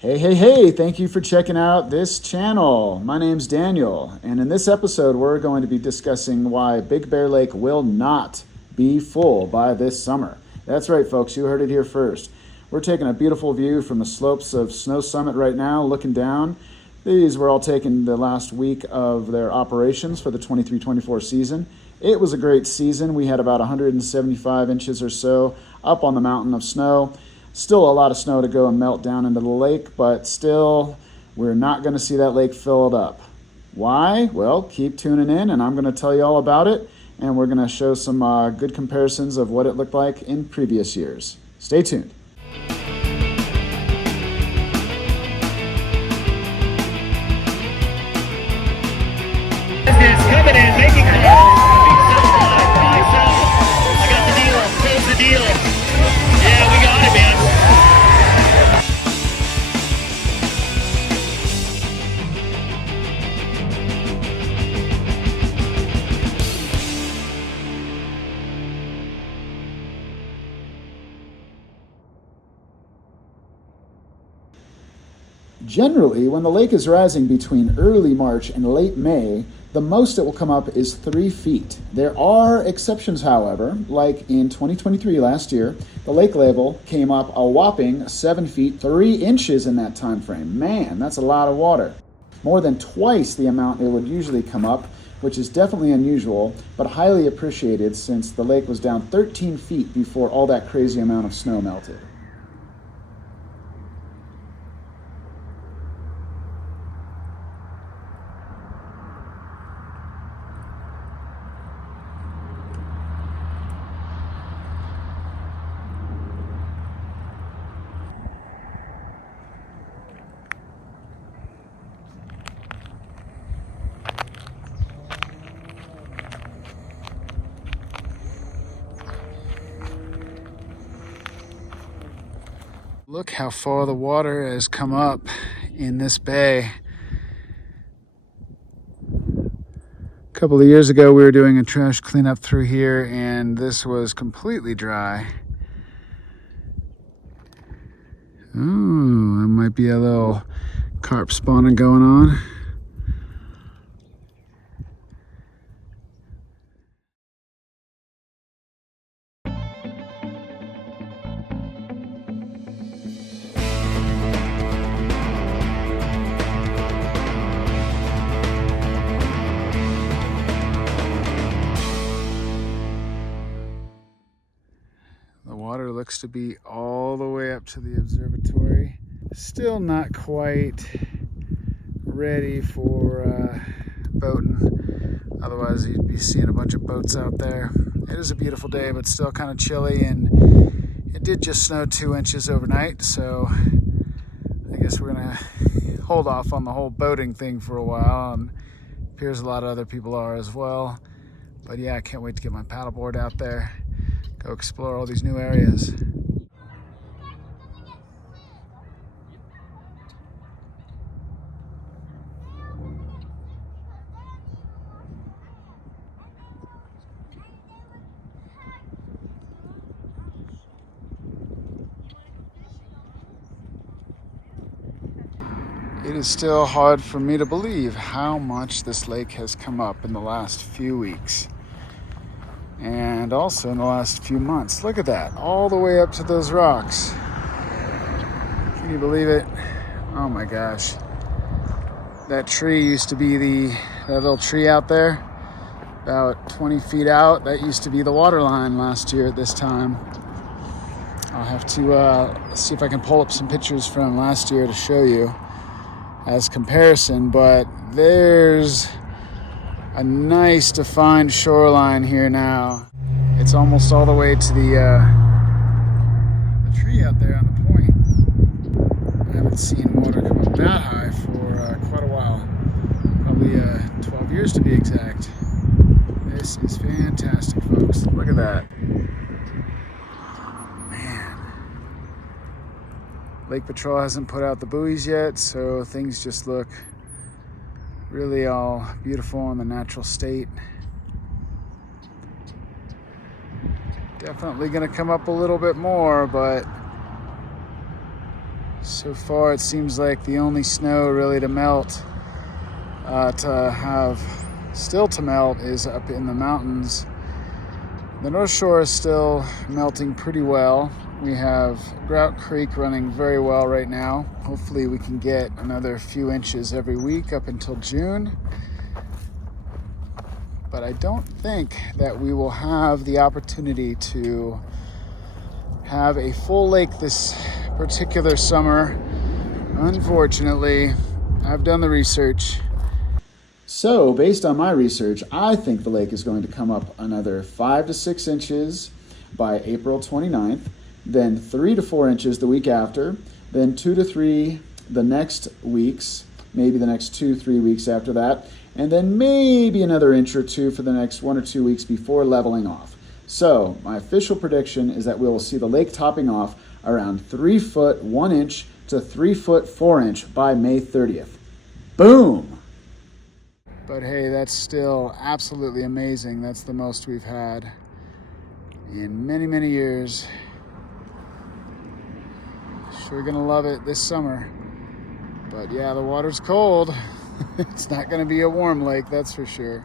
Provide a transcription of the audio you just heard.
Hey, thank you for checking out this channel. My name's Daniel, and in this episode, we're going to be discussing why Big Bear Lake will not be full by this summer. That's right, folks, you heard it here first. We're taking a beautiful view from the slopes of Snow Summit right now, looking down. These were all taken the last week of their operations for the 23-24 season. It was a great season. We had about 175 inches or so up on the mountain of snow. Still a lot of snow to go and melt down into the lake, but still, we're not going to see that lake filled up. Why? Well, keep tuning in, and I'm going to tell you all about it, and we're going to show some good comparisons of what it looked like in previous years. Stay tuned. Coming in, making the I got the deal. Close the deal. Yeah, we got it, man. Generally, when the lake is rising between early March and late May, the most it will come up is 3 feet. There are exceptions, however, like in 2023 last year, the lake level came up a whopping 7 feet 3 inches in that time frame. Man, that's a lot of water. More than twice the amount it would usually come up, which is definitely unusual, but highly appreciated since the lake was down 13 feet before all that crazy amount of snow melted. Look how far the water has come up in this bay. A couple of years ago, we were doing a trash cleanup through here, and this was completely dry. Ooh, there might be a little carp spawning going on. The water looks to be all the way up to the observatory. Still not quite ready for boating. Otherwise you'd be seeing a bunch of boats out there. It is a beautiful day, but still kind of chilly, and it did just snow 2 inches overnight, so I guess we're gonna hold off on the whole boating thing for a while, and appears a lot of other people are as well. But yeah, I can't wait to get my paddleboard out there, go explore all these new areas. It is still hard for me to believe how much this lake has come up in the last few weeks. And also in the last few months. Look at that, all the way up to those rocks. Can you believe it? Oh my gosh. That tree used to be that little tree out there, about 20 feet out. That used to be the water line last year at this time. I'll have to see if I can pull up some pictures from last year to show you as comparison, but there's a nice defined shoreline here now. It's almost all the way to the tree out there on the point. I haven't seen water come up that high for quite a while, probably 12 years to be exact. This is fantastic, folks. Look at that. Lake Patrol hasn't put out the buoys yet, so things just look really all beautiful in the natural state. Definitely gonna come up a little bit more, but So far it seems like the only snow really to melt, still to melt, is up in the mountains. The North Shore is still melting pretty well. We have Grout Creek running very well right now. Hopefully we can get another few inches every week up until June. But I don't think that we will have the opportunity to have a full lake this particular summer. Unfortunately, I've done the research. So, based on my research, I think the lake is going to come up another 5 to 6 inches by April 29th, then 3 to 4 inches the week after, then 2 to 3 the next weeks, maybe the next 2-3 weeks after that, and then maybe another inch or two for the next 1 or 2 weeks before leveling off. So, my official prediction is that we will see the lake topping off around 3 foot 1 inch to 3 foot 4 inch by May 30th. Boom! But hey, that's still absolutely amazing. That's the most we've had in many, many years. Sure gonna love it this summer. But yeah, the water's cold. It's not gonna be a warm lake, that's for sure.